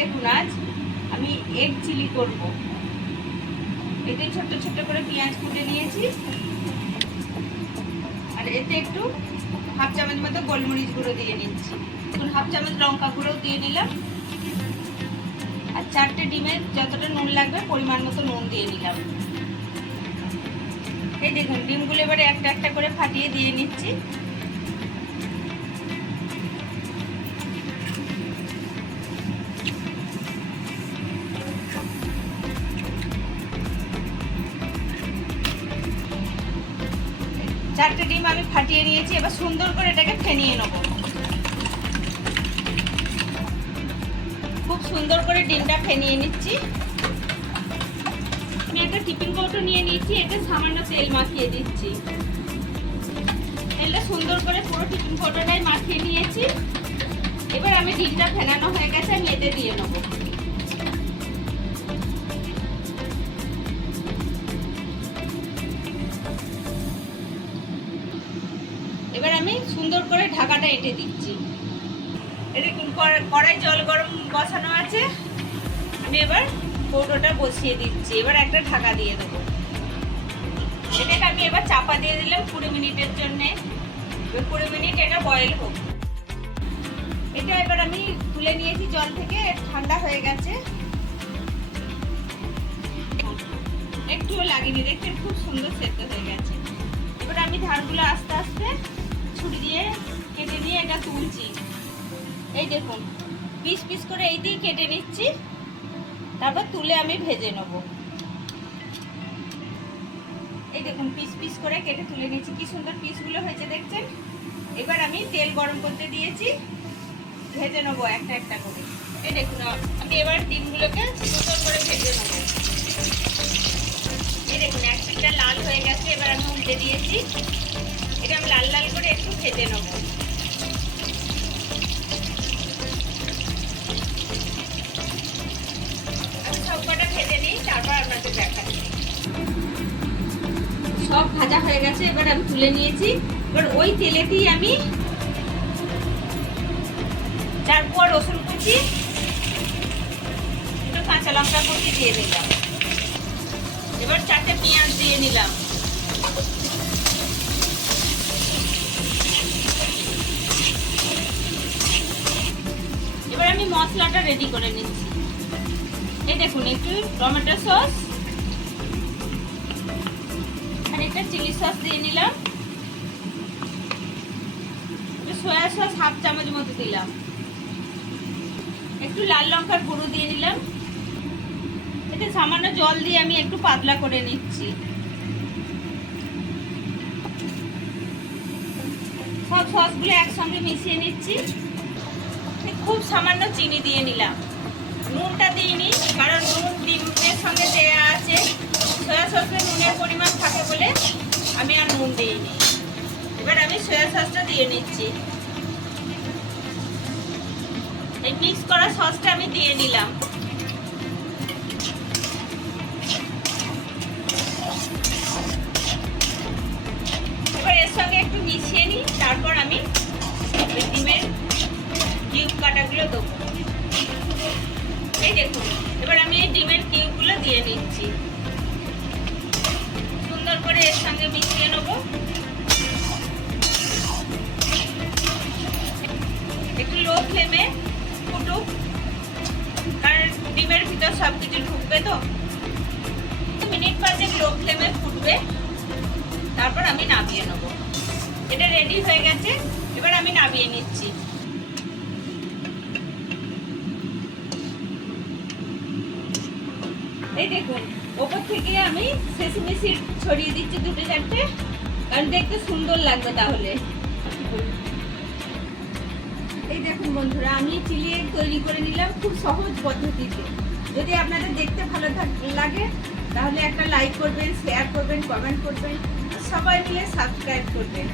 দেখুন আজ আমি এগ চিলি করব। এতে ছোট্ট ছোট্ট করে পেঁয়াজ কুটে নিয়েছি। আর এতে একটু হাফ চামচ মতো গোলমরিচ গুঁড়ো দিয়ে নিচ্ছি। এখন হাফ চামচ লঙ্কা গুঁড়ো দিয়ে নিলাম। আর চারটে ডিমের যতটা নুন লাগবে পরিমাণ মতো নুন দিয়ে নিলাম। এই দেখুন, ডিমগুলো এবারে একটা একটা করে ফাটিয়ে দিয়ে নিচ্ছি। চারটে ডিম আমি ফাটিয়ে নিয়েছি, এবার সুন্দর করে এটাকে ফেনিয়ে নেব। খুব সুন্দর করে ডিমটা ফেনিয়ে নিচ্ছি। আমি একটা টিফিন কৌটো নিয়ে নিয়েছি, এতে সামান্য তেল মাখিয়ে দিচ্ছি। তেলটা সুন্দর করে পুরো টিফিন কৌটোটাই মাখিয়ে নিয়েছি। এবার আমি ডিমটা ফেনানো হয়ে গেছে, আমি এতে দিয়ে নেব। এবার আমি সুন্দর করে ঢাকাটা এঁটে দিচ্ছি। এরকম কড়াই জল গরম বসানো আছে, আমি এবার কৌটোটা বসিয়ে দিচ্ছি। এবার একটা ঢাকা দিয়ে দেবো। এটাকে আমি এবার চাপা দিয়ে দিলাম কুড়ি মিনিটের জন্যে। এবার কুড়ি মিনিট এটা বয়েল হোক। এটা এবার আমি তুলে নিয়েছি জল থেকে ঠান্ডা হয়ে গেছে। একটুও লাগেনি, দেখতে খুব সুন্দর সেদ্ধ হয়ে গেছে। এবার আমি ধারগুলো আস্তে আস্তে ছুরি দিয়ে কেটে নিয়ে এটা তুলছি। এই দেখুন, পিস পিস করে এই দিয়ে কেটে নিচ্ছি। তারপর তুলে আমি ভেজে নেব। এই দেখুন, পিস পিস করে কেটে তুলে নিচ্ছি কি সুন্দর পিসগুলো হয়েছে, দেখছেন? এবার আমি তেল গরম করতে দিয়েছি। ভেজে নেব একটা একটা করে। এই দেখুন, আমি এবার ডিমগুলোকে সুন্দর করে ভেজে নেব। এই দেখুন এক পিঠটা লাল হয়ে গেছে। এবার আমি উল্টে দিয়েছি। এটা আমি লাল লাল করে একটু ভেজে নেব। সব কটা ভেজে নিই, তারপর আপনাদের দেখাচ্ছি। সব ভাজা হয়ে গেছে, এবার আমি তুলে নিয়েছি। এবার ওই তেলেতেই আমি তারপর রসুন কুচি একটু কাঁচা লঙ্কা কুচি দিয়ে দিলাম। এবার চারটে পেঁয়াজ দিয়ে নিলাম। রেডি করে নিচ্ছি। এই দেখুন, একটু টমেটো সস আর একটা চিলি সস দিয়ে নিলাম। সয়া সস হাফ চামচ মতো দিলাম। একটু লাল লঙ্কার গুঁড়ো দিয়ে নিলাম। এতে সামান্য জল দিয়ে আমি একটু পাতলা করে নিচ্ছি। সব সসগুলো একসঙ্গে মিশিয়ে নিচ্ছি। খুব সামান্য চিনি দিয়ে নিলাম। নুনটা দিইনি কারণ নুন ডিমের সঙ্গে দেওয়া আছে। সয়া সসে নুনের পরিমাণ থাকে বলে আমি আর নুন দিইনি। এবার আমি সয়া সসটা দিয়ে নিচ্ছি। এই মিক্স করা সসটা আমি দিয়ে নিলাম। এই দেখুন, এবার আমি এই ডিমের কিউবগুলো দিয়ে নিচ্ছি। সুন্দর করে এর সঙ্গে মিশিয়ে নেব। একটু লো ফ্লেমে ফুটুক। কারণ ডিমের ভিতর সব কিছু ঢুকবে তো। মিনিট পাঁচেক লো ফ্লেমে ফুটবে। তারপর আমি নামিয়ে নেব। এটা রেডি হয়ে গেছে। এবার আমি নামিয়ে নিচ্ছি। এই দেখুন, ওপর থেকে আমি সেসমি সিড ছড়িয়ে দিচ্ছি দুটো চারটে, কারণ দেখতে সুন্দর লাগবে তাহলে। এই দেখুন বন্ধুরা, আমি চিলি এগ তৈরি করে নিলাম খুব সহজ পদ্ধতিতে। যদি আপনাদের দেখতে ভালো লাগে, তাহলে একটা লাইক করবেন শেয়ার করবেন কমেন্ট করবেন, সবাই মিলে সাবস্ক্রাইব করবেন।